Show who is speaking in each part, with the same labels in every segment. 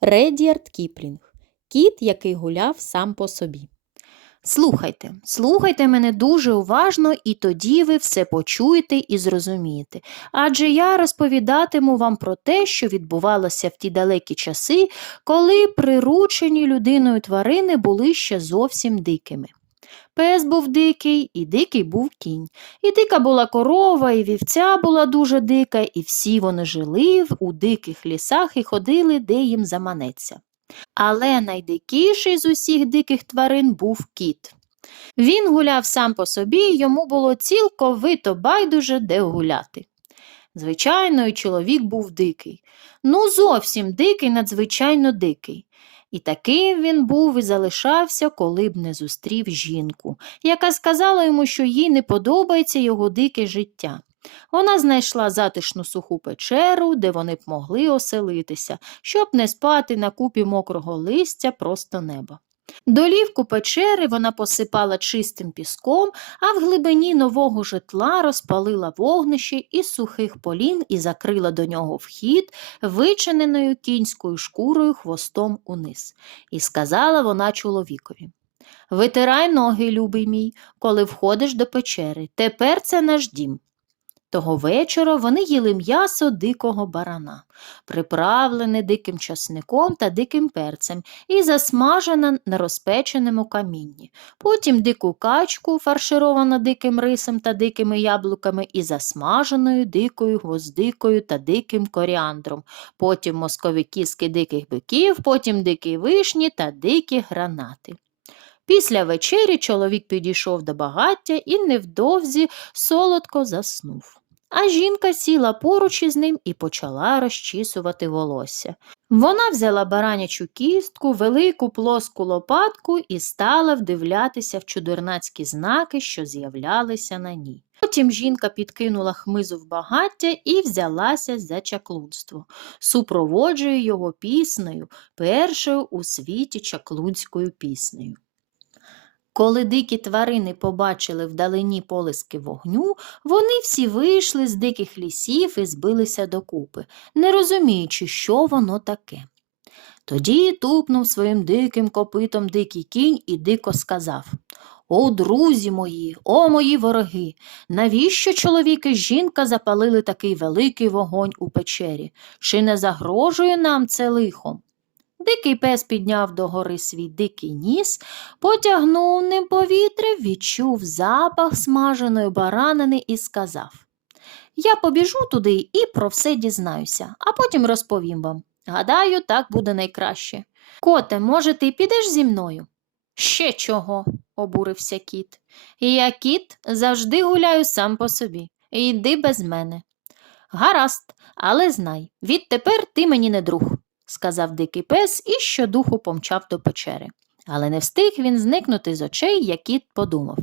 Speaker 1: Редіард Кіплінг. Кіт, який гуляв сам по собі.
Speaker 2: Слухайте, слухайте мене дуже уважно, і тоді ви все почуєте і зрозумієте. Адже я розповідатиму вам про те, що відбувалося в ті далекі часи, коли приручені людиною тварини були ще зовсім дикими. Пес був дикий, і дикий був кінь. І дика була корова, і вівця була дуже дика, і всі вони жили у диких лісах і ходили, де їм заманеться. Але найдикіший з усіх диких тварин був кіт. Він гуляв сам по собі, йому було цілковито байдуже, де гуляти. Звичайно, і чоловік був дикий. Ну, зовсім дикий, надзвичайно дикий. І таким він був і залишався, коли б не зустрів жінку, яка сказала йому, що їй не подобається його дике життя. Вона знайшла затишну суху печеру, де вони б могли оселитися, щоб не спати на купі мокрого листя просто неба. Долівку печери вона посипала чистим піском, а в глибині нового житла розпалила вогнище із сухих полін і закрила до нього вхід вичиненою кінською шкурою хвостом униз. І сказала вона чоловікові Витирай ноги, любий мій, коли входиш до печери. Тепер це наш дім. Того вечора вони їли м'ясо дикого барана, приправлене диким часником та диким перцем і засмажене на розпеченому камінні. Потім дику качку, фаршировану диким рисом та дикими яблуками, і засмаженою дикою гвоздикою та диким коріандром. Потім москові кіски диких биків, потім дикі вишні та дикі гранати. Після вечері чоловік підійшов до багаття і невдовзі солодко заснув. А жінка сіла поруч із ним і почала розчісувати волосся. Вона взяла баранячу кістку, велику плоску лопатку і стала вдивлятися в чудернацькі знаки, що з'являлися на ній. Потім жінка підкинула хмизу в багаття і взялася за чаклунство, супроводжує його піснею, першою у світі чаклунською піснею. Коли дикі тварини побачили вдалині полиски вогню, вони всі вийшли з диких лісів і збилися докупи, не розуміючи, що воно таке. Тоді тупнув своїм диким копитом дикий кінь і дико сказав О, друзі мої, о мої вороги, навіщо чоловік і жінка запалили такий великий вогонь у печері? Чи не загрожує нам це лихом? Дикий пес підняв догори свій дикий ніс, потягнув ним повітря, відчув запах смаженої баранини і сказав Я побіжу туди і про все дізнаюся, а потім розповім вам. Гадаю, так буде найкраще. Коте, може, ти підеш зі мною? Ще чого, обурився кіт. Я кіт завжди гуляю сам по собі. Йди без мене. Гаразд, але знай, відтепер ти мені не друг сказав дикий пес і щодуху помчав до печери. Але не встиг він зникнути з очей, як кіт подумав.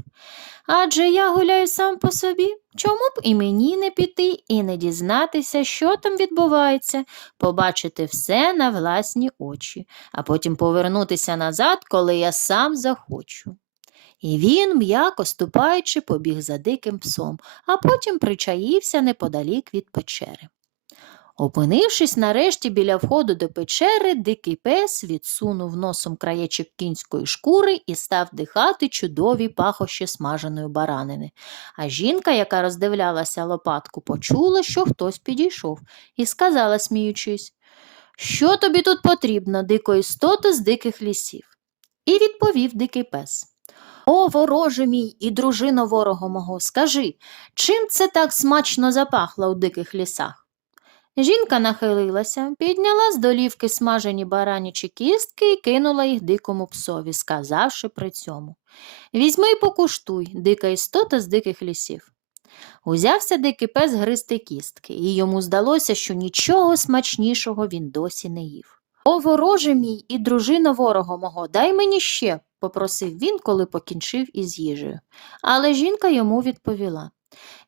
Speaker 2: Адже я гуляю сам по собі. Чому б і мені не піти і не дізнатися, що там відбувається, побачити все на власні очі, а потім повернутися назад, коли я сам захочу. І він, м'яко ступаючи, побіг за диким псом, а потім причаївся неподалік від печери. Опинившись нарешті біля входу до печери, дикий пес відсунув носом краєчок кінської шкури і став дихати чудові пахощі смаженої баранини. А жінка, яка роздивлялася лопатку, почула, що хтось підійшов, і сказала, сміючись, що тобі тут потрібно, дико істоти з диких лісів? І відповів дикий пес. О, вороже мій і дружино ворога мого, скажи, чим це так смачно запахло у диких лісах? Жінка нахилилася, підняла з долівки смажені баранячі кістки і кинула їх дикому псові, сказавши при цьому Візьми й покуштуй, дика істота з диких лісів. Узявся дикий пес гристи кістки, і йому здалося, що нічого смачнішого він досі не їв. О, вороже мій і дружина ворога мого, дай мені ще, попросив він, коли покінчив із їжею. Але жінка йому відповіла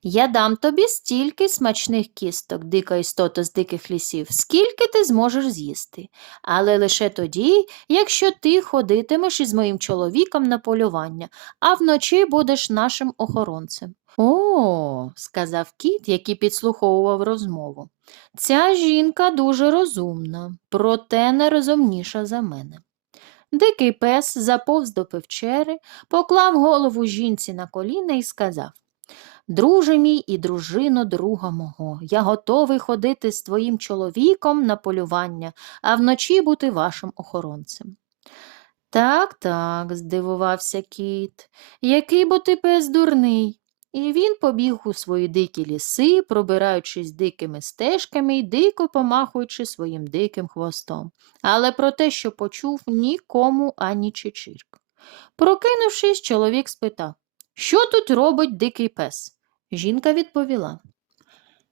Speaker 2: Я дам тобі стільки смачних кісток, дика істота з диких лісів, скільки ти зможеш з'їсти, але лише тоді, якщо ти ходитимеш із моїм чоловіком на полювання, а вночі будеш нашим охоронцем. О, сказав кіт, який підслуховував розмову. Ця жінка дуже розумна, проте не розумніша за мене. Дикий пес заповз до певчери, поклав голову жінці на коліна і сказав Друже мій і дружино друга мого, я готовий ходити з твоїм чоловіком на полювання, а вночі бути вашим охоронцем. Так, так, здивувався кіт, який бо ти пес дурний. І він побіг у свої дикі ліси, пробираючись дикими стежками й дико помахуючи своїм диким хвостом. Але про те, що почув, нікому ані чечірк. Прокинувшись, чоловік спитав, що тут робить дикий пес? Жінка відповіла.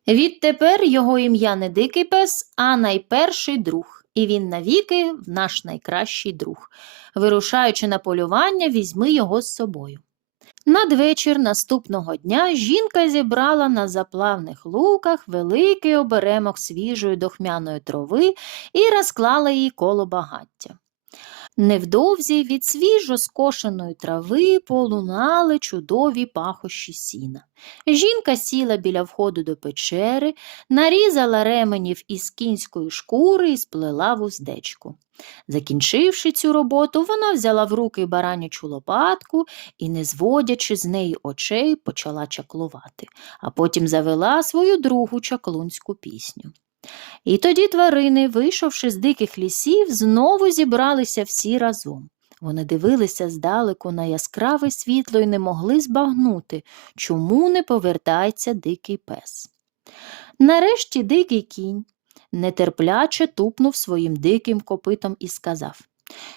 Speaker 2: Відтепер його ім'я не дикий пес, а найперший друг, і він навіки наш найкращий друг. Вирушаючи на полювання, візьми його з собою. Надвечір наступного дня жінка зібрала на заплавних луках великий оберемок свіжої дохмяної трави і розклала її коло багаття. Невдовзі від свіжо скошеної трави полунали чудові пахощі сіна. Жінка сіла біля входу до печери, нарізала ременів із кінської шкури і сплела вуздечку. Закінчивши цю роботу, вона взяла в руки баранячу лопатку і, не зводячи з неї очей, почала чаклувати, а потім завела свою другу чаклунську пісню. І тоді тварини, вийшовши з диких лісів, знову зібралися всі разом. Вони дивилися здалеку на яскраве світло і не могли збагнути, чому не повертається дикий пес. Нарешті дикий кінь нетерпляче тупнув своїм диким копитом і сказав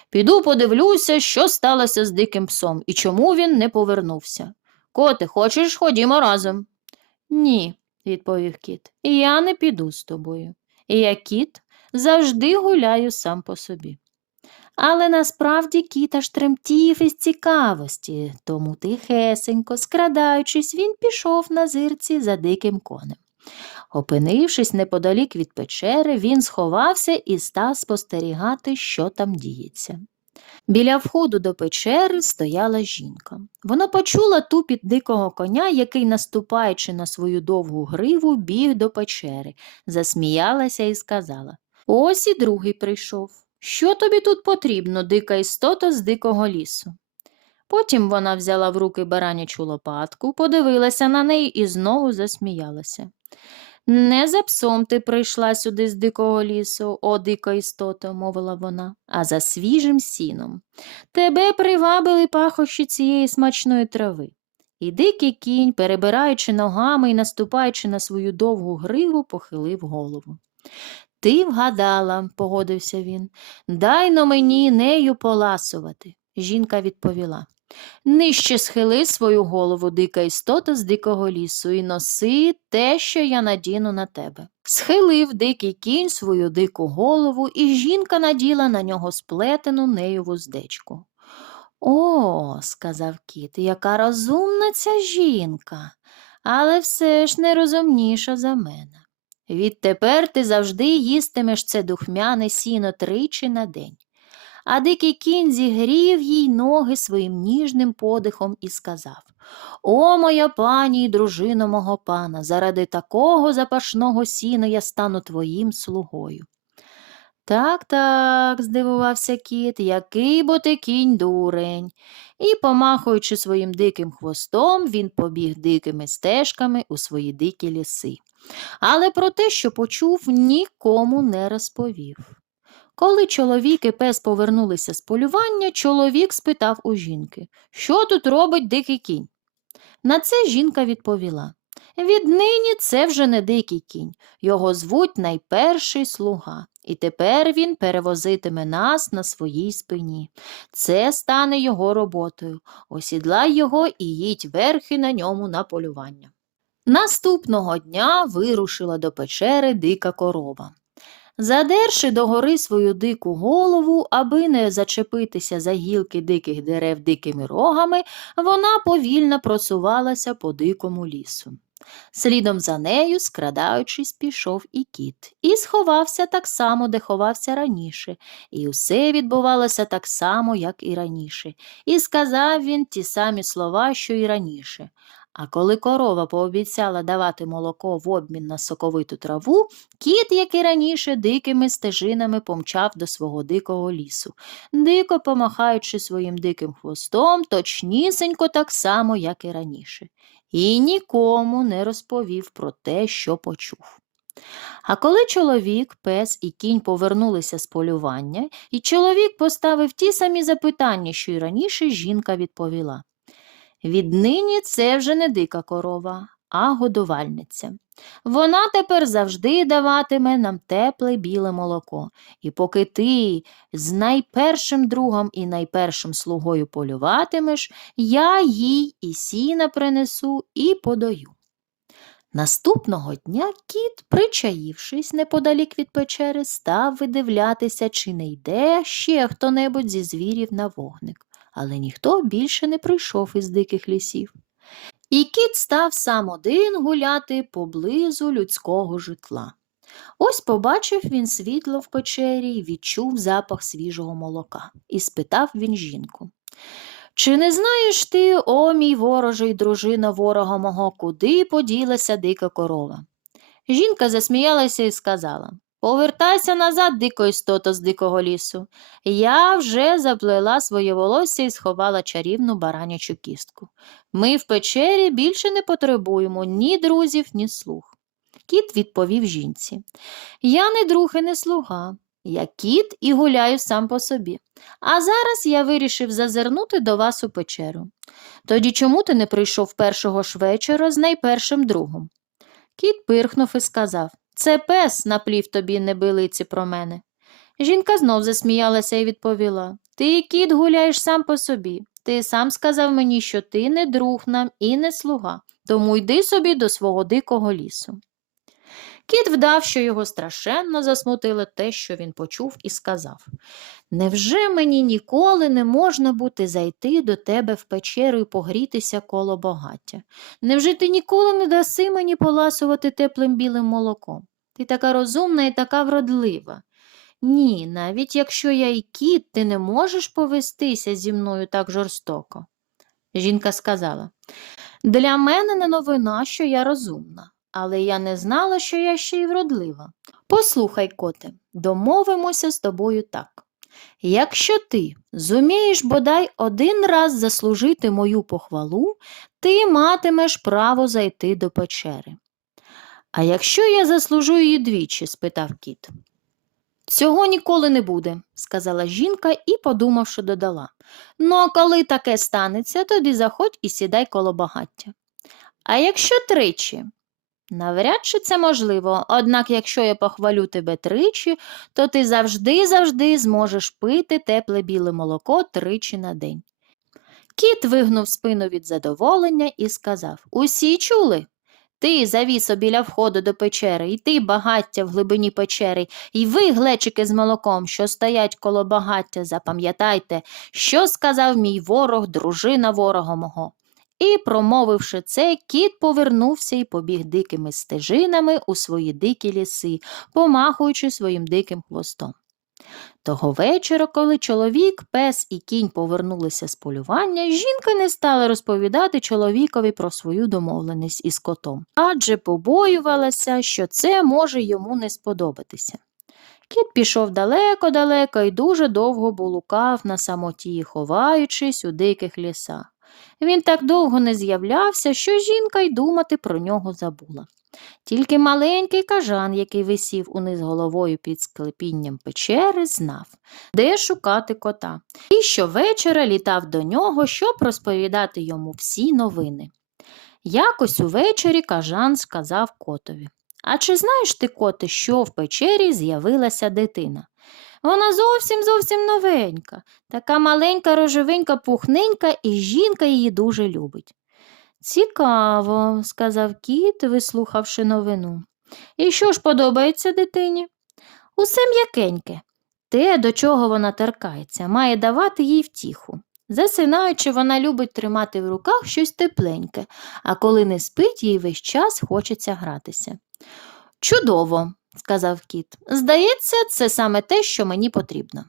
Speaker 2: Піду подивлюся, що сталося з диким псом і чому він не повернувся. Коти, хочеш, ходімо разом. Ні, відповів кіт, я не піду з тобою. Я кіт завжди гуляю сам по собі. Але насправді кіт аж тремтів із цікавості, тому тихесенько, скрадаючись, він пішов на зирці за диким конем. Опинившись неподалік від печери, він сховався і став спостерігати, що там діється. Біля входу до печери стояла жінка. Вона почула тупіт дикого коня, який, наступаючи на свою довгу гриву, біг до печери, засміялася і сказала Ось і другий прийшов. Що тобі тут потрібно, дика істота з дикого лісу? Потім вона взяла в руки баранячу лопатку, подивилася на неї і знову засміялася. Не за псом ти прийшла сюди з дикого лісу, о дика істота, мовила вона, а за свіжим сіном. Тебе привабили пахощі цієї смачної трави. І дикий кінь, перебираючи ногами і наступаючи на свою довгу гриву, похилив голову. Ти вгадала, погодився він, дай но мені нею поласувати. Жінка відповіла. Нижче схили свою голову, дика істота з дикого лісу, і носи те, що я надіну на тебе. Схилив дикий кінь свою дику голову, і жінка наділа на нього сплетену нею вуздечку. О, сказав кіт, яка розумна ця жінка, але все ж не розумніша за мене. Відтепер ти завжди їстимеш це духмяне сіно тричі на день. А дикий кінь зігрів їй ноги своїм ніжним подихом і сказав О, моя пані і дружино мого пана, заради такого запашного сіна я стану твоїм слугою. Так, так, здивувався кіт, який бо ти кінь дурень. І, помахуючи своїм диким хвостом, він побіг дикими стежками у свої дикі ліси. Але про те, що почув, нікому не розповів. Коли чоловік і пес повернулися з полювання, чоловік спитав у жінки, що тут робить дикий кінь. На це жінка відповіла Віднині це вже не дикий кінь, його звуть найперший слуга, і тепер він перевозитиме нас на своїй спині. Це стане його роботою. Осідлай його і їдь верхи на ньому на полювання. Наступного дня вирушила до печери дика корова. Задерши догори свою дику голову, аби не зачепитися за гілки диких дерев дикими рогами, вона повільно просувалася по дикому лісу. Слідом за нею, скрадаючись, пішов і кіт, і сховався так само, де ховався раніше, і усе відбувалося так само, як і раніше, і сказав він ті самі слова, що й раніше. А коли корова пообіцяла давати молоко в обмін на соковиту траву, кіт, як і раніше, дикими стежинами помчав до свого дикого лісу, дико помахаючи своїм диким хвостом, точнісенько так само, як і раніше і нікому не розповів про те, що почув. А коли чоловік, пес і кінь повернулися з полювання, і чоловік поставив ті самі запитання, що й раніше жінка відповіла. Віднині це вже не дика корова, а годувальниця. Вона тепер завжди даватиме нам тепле біле молоко. І поки ти з найпершим другом і найпершим слугою полюватимеш, я їй і сіна принесу і подаю. Наступного дня кіт, причаївшись неподалік від печери, став видивлятися, чи не йде ще хто-небудь зі звірів на вогник, але ніхто більше не прийшов із диких лісів. І кіт став сам один гуляти поблизу людського житла. Ось побачив він світло в печері і відчув запах свіжого молока, і спитав він жінку. Чи не знаєш ти, о мій вороже й дружина ворога мого, куди поділася дика корова? Жінка засміялася і сказала Повертайся назад, дико істота з дикого лісу. Я вже заплела своє волосся і сховала чарівну баранячу кістку. Ми в печері більше не потребуємо ні друзів, ні слуг. Кіт відповів жінці Я не друг і не слуга. Я кіт і гуляю сам по собі. А зараз я вирішив зазирнути до вас у печеру. Тоді чому ти не прийшов першого ж вечора з найпершим другом? Кіт пирхнув і сказав Це пес наплів тобі небилиці про мене. Жінка знов засміялася і відповіла Ти, кіт, гуляєш сам по собі. Ти сам сказав мені, що ти не друг нам і не слуга, тому йди собі до свого дикого лісу. Кіт вдав, що його страшенно засмутило те, що він почув, і сказав Невже мені ніколи не можна бути зайти до тебе в печеру і погрітися коло багаття? Невже ти ніколи не даси мені поласувати теплим білим молоком? Ти така розумна і така вродлива. Ні, навіть якщо я і кіт, ти не можеш повестися зі мною так жорстоко. Жінка сказала Для мене не новина, що я розумна, але я не знала, що я ще й вродлива. Послухай, коте, домовимося з тобою так. Якщо ти зумієш бодай один раз заслужити мою похвалу, ти матимеш право зайти до печери. А якщо я заслужу її двічі? спитав кіт. Цього ніколи не буде, сказала жінка і, подумавши, додала. Ну, а коли таке станеться, тоді заходь і сідай коло багаття. А якщо тричі? Навряд чи це можливо, однак якщо я похвалю тебе тричі, то ти завжди-завжди зможеш пити тепле біле молоко тричі на день. Кіт вигнув спину від задоволення і сказав Усі чули? Ти, завісо біля входу до печери, і ти багаття в глибині печери, і ви, глечики з молоком, що стоять коло багаття, запам'ятайте, що сказав мій ворог, дружина ворога мого. І, промовивши це, кіт повернувся і побіг дикими стежинами у свої дикі ліси, помахуючи своїм диким хвостом. Того вечора, коли чоловік, пес і кінь повернулися з полювання, жінка не стала розповідати чоловікові про свою домовленість із котом, адже побоювалася, що це може йому не сподобатися. Кіт пішов далеко-далеко і дуже довго булукав на самоті, ховаючись у диких лісах. Він так довго не з'являвся, що жінка й думати про нього забула. Тільки маленький кажан, який висів униз головою під склепінням печери, знав, де шукати кота, і щовечора літав до нього, щоб розповідати йому всі новини. Якось увечері кажан сказав котові А чи знаєш ти, коте, що в печері з'явилася дитина? Вона зовсім зовсім новенька, така маленька, рожевенька, пухненька, і жінка її дуже любить. Цікаво, сказав кіт, вислухавши новину. І що ж подобається дитині? Усе м'якеньке. Те, до чого вона торкається, має давати їй втіху. Засинаючи, вона любить тримати в руках щось тепленьке, а коли не спить, їй весь час хочеться гратися. Чудово, сказав кіт. Здається, це саме те, що мені потрібно.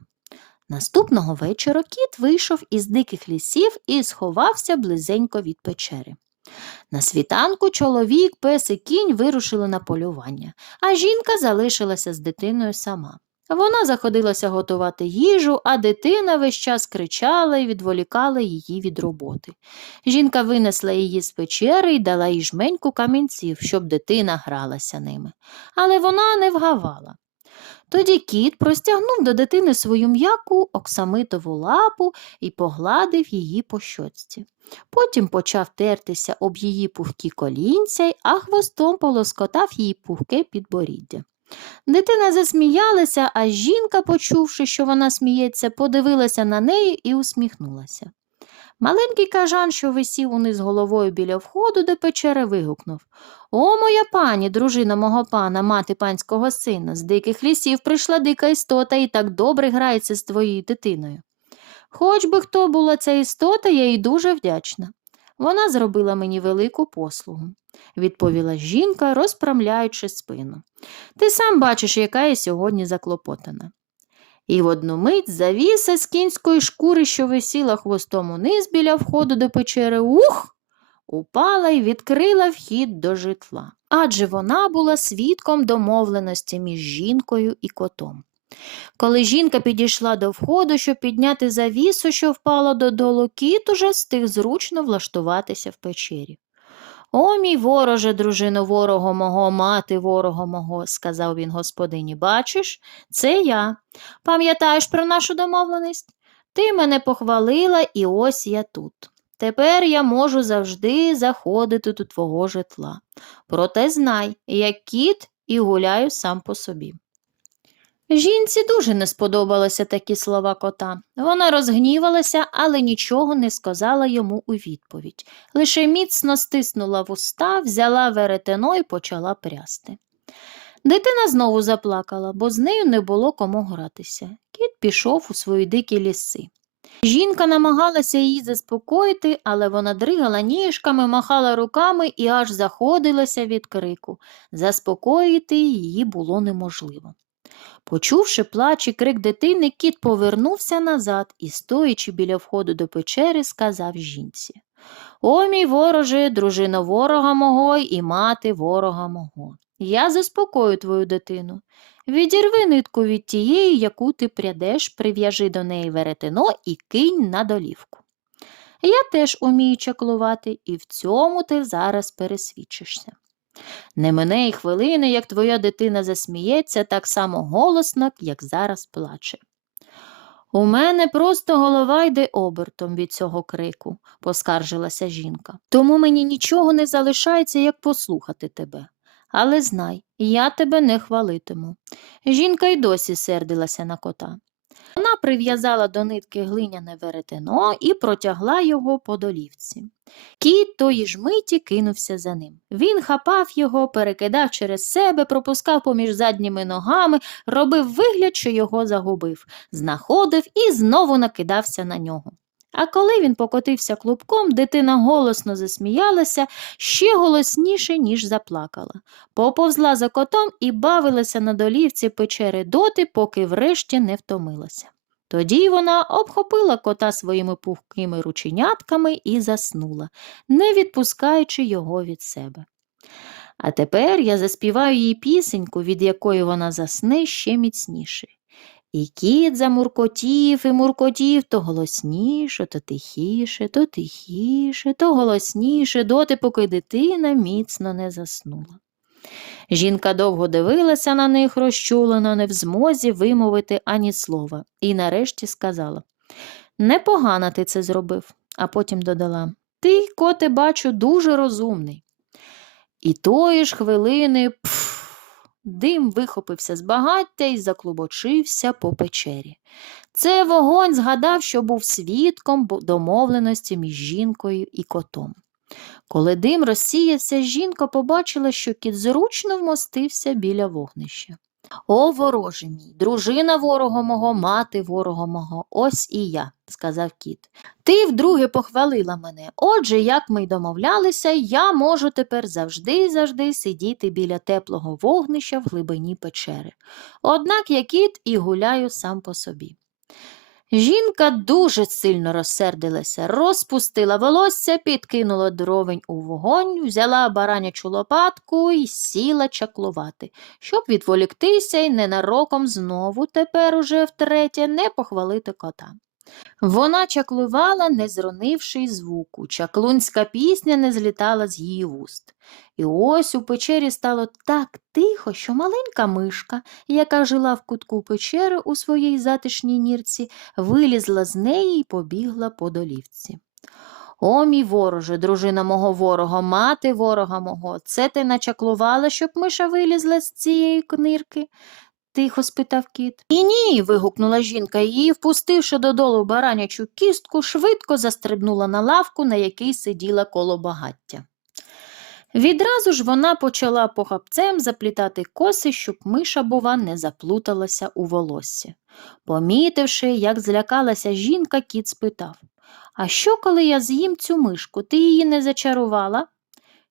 Speaker 2: Наступного вечора кіт вийшов із диких лісів і сховався близенько від печери. На світанку чоловік, пес і кінь вирушили на полювання, а жінка залишилася з дитиною сама. Вона заходилася готувати їжу, а дитина весь час кричала і відволікала її від роботи. Жінка винесла її з печери і дала їй жменьку камінців, щоб дитина гралася ними. Але вона не вгавала. Тоді кіт простягнув до дитини свою м'яку оксамитову лапу і погладив її по щоці. Потім почав тертися об її пухкі колінця, а хвостом полоскотав її пухке підборіддя. Дитина засміялася, а жінка, почувши, що вона сміється, подивилася на неї і усміхнулася. Маленький кажан, що висів униз головою біля входу до печери, вигукнув О, моя пані, дружина мого пана, мати панського сина, з диких лісів прийшла дика істота і так добре грається з твоєю дитиною. Хоч би хто була ця істота, я їй дуже вдячна. Вона зробила мені велику послугу, відповіла жінка, розпрямляючи спину. Ти сам бачиш, яка я сьогодні заклопотана. І в одну мить завіса з кінської шкури, що висіла хвостом униз біля входу до печери, ух! упала і відкрила вхід до житла. Адже вона була свідком домовленості між жінкою і котом. Коли жінка підійшла до входу, щоб підняти завісу, що впала додолу, кіт уже встиг зручно влаштуватися в печері. О, мій вороже, дружино ворого мого, мати ворога мого, сказав він господині. Бачиш, це я. Пам'ятаєш про нашу домовленість? Ти мене похвалила, і ось я тут. Тепер я можу завжди заходити до твого житла. Проте знай, я кіт і гуляю сам по собі. Жінці дуже не сподобалися такі слова кота. Вона розгнівалася, але нічого не сказала йому у відповідь. Лише міцно стиснула вуста, взяла веретено і почала прясти. Дитина знову заплакала, бо з нею не було кому гратися. Кіт пішов у свої дикі ліси. Жінка намагалася її заспокоїти, але вона дригала ніжками, махала руками і аж заходилася від крику. Заспокоїти її було неможливо. Почувши плач і крик дитини, кіт повернувся назад і, стоячи біля входу до печери, сказав жінці О, мій вороже, дружина ворога мого і мати ворога мого. Я заспокою твою дитину. Відірви нитку від тієї, яку ти прядеш, прив'яжи до неї веретено і кинь на долівку. Я теж умію чаклувати, і в цьому ти зараз пересвідчишся. Не мине й хвилини, як твоя дитина засміється так само голосно, як зараз плаче. У мене просто голова йде обертом від цього крику, поскаржилася жінка. Тому мені нічого не залишається, як послухати тебе. Але знай, я тебе не хвалитиму. Жінка й досі сердилася на кота. Прив'язала до нитки глиняне веретено і протягла його по долівці. Кіт тої ж миті кинувся за ним. Він хапав його, перекидав через себе, пропускав поміж задніми ногами, робив вигляд, що його загубив, знаходив і знову накидався на нього. А коли він покотився клубком, дитина голосно засміялася ще голосніше, ніж заплакала. Поповзла за котом і бавилася на долівці печери доти, поки врешті не втомилася. Тоді вона обхопила кота своїми пухкими рученятками і заснула, не відпускаючи його від себе. А тепер я заспіваю їй пісеньку, від якої вона засне ще міцніше. І кіт замуркотів і муркотів то голосніше, то тихіше, то тихіше, то голосніше, доти, поки дитина міцно не заснула. Жінка довго дивилася на них, розчулено, не в змозі вимовити ані слова, і нарешті сказала Непогано ти це зробив, а потім додала Ти, коте, бачу, дуже розумний. І тої ж хвилини пф, дим вихопився з багаття і заклубочився по печері. Це вогонь згадав, що був свідком домовленості між жінкою і котом. Коли дим розсіявся, жінка побачила, що кіт зручно вмостився біля вогнища. О, вороже мій, дружина ворога мого, мати ворога мого, ось і я, сказав кіт. Ти вдруге похвалила мене. Отже, як ми й домовлялися, я можу тепер завжди завжди сидіти біля теплого вогнища в глибині печери. Однак я кіт і гуляю сам по собі. Жінка дуже сильно розсердилася, розпустила волосся, підкинула дровень у вогонь, взяла баранячу лопатку і сіла чаклувати, щоб відволіктися і ненароком знову тепер уже втретє не похвалити кота. Вона чаклувала, не зронивши й звуку, чаклунська пісня не злітала з її вуст. І ось у печері стало так тихо, що маленька мишка, яка жила в кутку печери у своїй затишній нірці, вилізла з неї і побігла по долівці. О, мій вороже, дружина мого ворога, мати ворога мого, це ти начаклувала, щоб миша вилізла з цієї книрки? Тихо спитав кіт. І ні. вигукнула жінка і, впустивши додолу баранячу кістку, швидко застрибнула на лавку, на якій сиділа коло багаття. Відразу ж вона почала похапцем заплітати коси, щоб миша, бува, не заплуталася у волосся. Помітивши, як злякалася жінка, кіт спитав А що, коли я з'їм цю мишку? Ти її не зачарувала?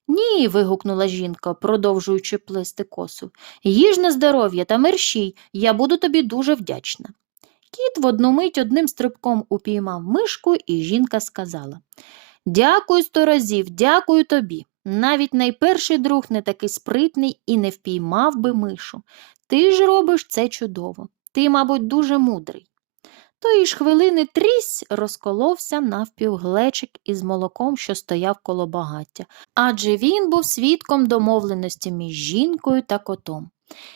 Speaker 2: Ні. вигукнула жінка, продовжуючи плести косу. Їж на здоров'я та мерщій, я буду тобі дуже вдячна. Кіт в одну мить одним стрибком упіймав мишку, і жінка сказала Дякую сто разів, дякую тобі. Навіть найперший друг не такий спритний і не впіймав би мишу. Ти ж робиш це чудово. Ти, мабуть, дуже мудрий. Тої ж хвилини трісь розколовся навпів глечик із молоком, що стояв коло багаття, адже він був свідком домовленості між жінкою та котом.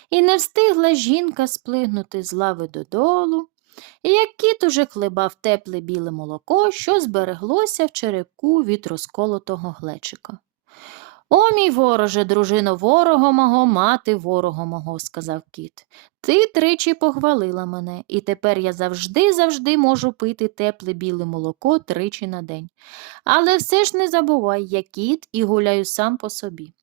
Speaker 2: І не встигла жінка сплигнути з лави додолу, як кіт уже хлебав тепле біле молоко, що збереглося в черепку від розколотого глечика. О, мій вороже, дружино ворога мого, мати ворога мого, сказав кіт. Ти тричі похвалила мене, і тепер я завжди завжди можу пити тепле біле молоко тричі на день. Але все ж не забувай, я кіт і гуляю сам по собі.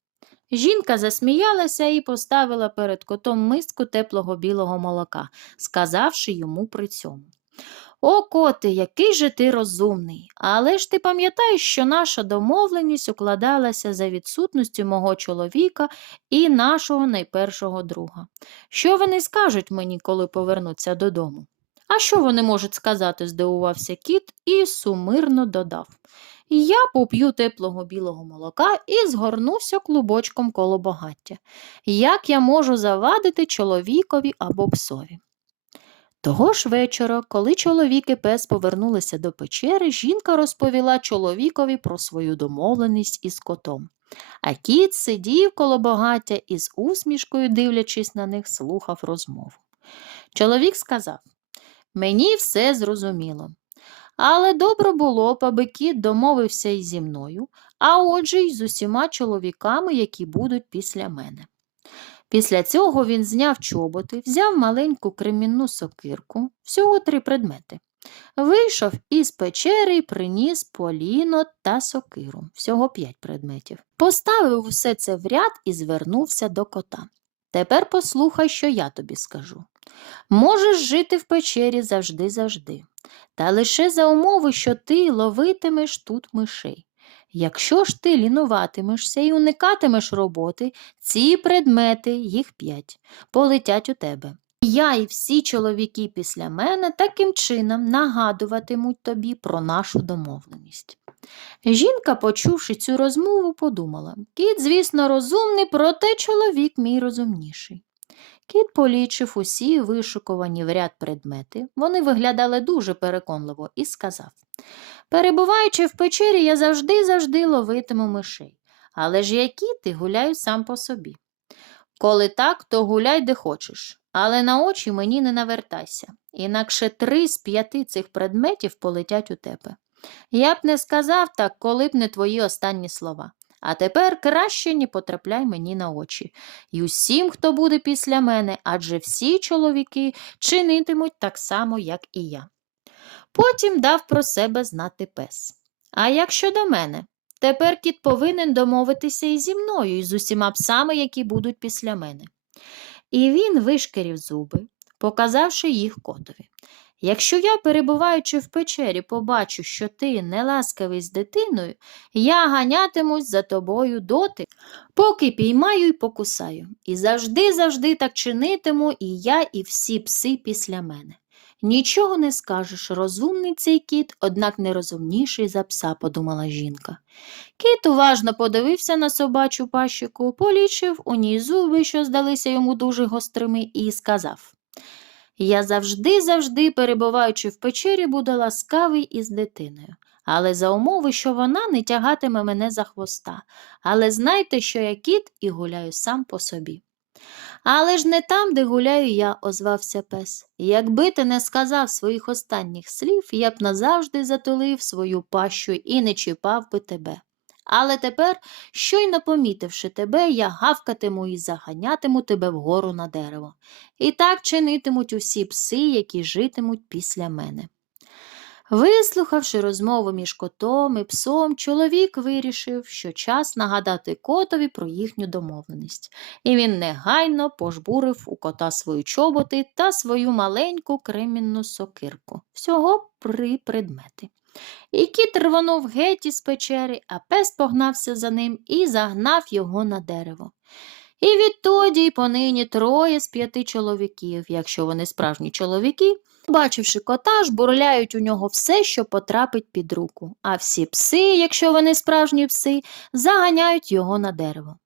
Speaker 2: Жінка засміялася і поставила перед котом миску теплого білого молока, сказавши йому при цьому. О, коти, який же ти розумний. Але ж ти пам'ятаєш, що наша домовленість укладалася за відсутністю мого чоловіка і нашого найпершого друга. Що вони скажуть мені, коли повернуться додому? А що вони можуть сказати? здивувався кіт і сумирно додав. Я поп'ю теплого білого молока і згорнуся клубочком коло багаття. Як я можу завадити чоловікові або псові? Того ж вечора, коли чоловік і пес повернулися до печери, жінка розповіла чоловікові про свою домовленість із котом. А кіт сидів коло багаття і з усмішкою, дивлячись на них, слухав розмову. Чоловік сказав Мені все зрозуміло. Але добре було б, аби кіт домовився й зі мною, а отже й з усіма чоловіками, які будуть після мене. Після цього він зняв чоботи, взяв маленьку кремінну сокирку, всього три предмети. Вийшов із печери і приніс поліно та сокиру, всього п'ять предметів. Поставив усе це в ряд і звернувся до кота. Тепер послухай, що я тобі скажу. Можеш жити в печері завжди-завжди, та лише за умови, що ти ловитимеш тут мишей. Якщо ж ти лінуватимешся і уникатимеш роботи, ці предмети, їх п'ять, полетять у тебе. Я і всі чоловіки після мене таким чином нагадуватимуть тобі про нашу домовленість. Жінка, почувши цю розмову, подумала кіт, звісно, розумний, проте чоловік мій розумніший. Кіт полічив усі вишукувані в ряд предмети, вони виглядали дуже переконливо, і сказав Перебуваючи в печері, я завжди-завжди ловитиму мишей. Але ж я кіт гуляю сам по собі. Коли так, то гуляй де хочеш, але на очі мені не навертайся, інакше три з п'яти цих предметів полетять у тебе. Я б не сказав так, коли б не твої останні слова. А тепер краще не потрапляй мені на очі. І усім, хто буде після мене, адже всі чоловіки чинитимуть так само, як і я. Потім дав про себе знати пес. А як щодо мене? Тепер кіт повинен домовитися і зі мною, і з усіма псами, які будуть після мене. І він вишкірів зуби, показавши їх котові. Якщо я, перебуваючи в печері, побачу, що ти неласкавий з дитиною, я ганятимусь за тобою доти, поки піймаю й покусаю. І завжди-завжди так чинитиму і я, і всі пси після мене. Нічого не скажеш, розумний цей кіт, однак нерозумніший за пса, подумала жінка. Кіт уважно подивився на собачу пащику, полічив у ній зуби, що здалися йому дуже гострими, і сказав Я завжди-завжди, перебуваючи в печері, буду ласкавий із дитиною, але за умови, що вона не тягатиме мене за хвоста. Але знайте, що я кіт і гуляю сам по собі. Але ж не там, де гуляю я, озвався пес. Якби ти не сказав своїх останніх слів, я б назавжди затулив свою пащу і не чіпав би тебе. Але тепер, щойно помітивши тебе, я гавкатиму і заганятиму тебе вгору на дерево. І так чинитимуть усі пси, які житимуть після мене. Вислухавши розмову між котом і псом, чоловік вирішив, що час нагадати котові про їхню домовленість, і він негайно пожбурив у кота свої чоботи та свою маленьку кремінну сокирку, всього три предмети. І кіт рвонув геть із печери, а пес погнався за ним і загнав його на дерево. І відтоді й понині троє з п'яти чоловіків, якщо вони справжні чоловіки, бачивши кота, жбурляють у нього все, що потрапить під руку, а всі пси, якщо вони справжні пси, заганяють його на дерево.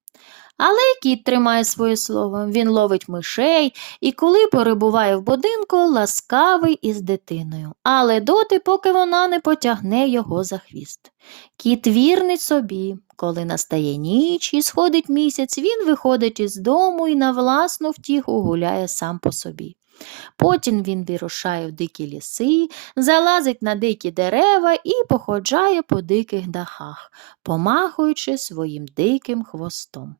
Speaker 2: Але кіт тримає своє слово, він ловить мишей і коли перебуває в будинку, ласкавий із дитиною, але доти, поки вона не потягне його за хвіст. Кіт вірний собі, коли настає ніч і сходить місяць, він виходить із дому і на власну втіху гуляє сам по собі. Потім він вирушає в дикі ліси, залазить на дикі дерева і походжає по диких дахах, помахуючи своїм диким хвостом.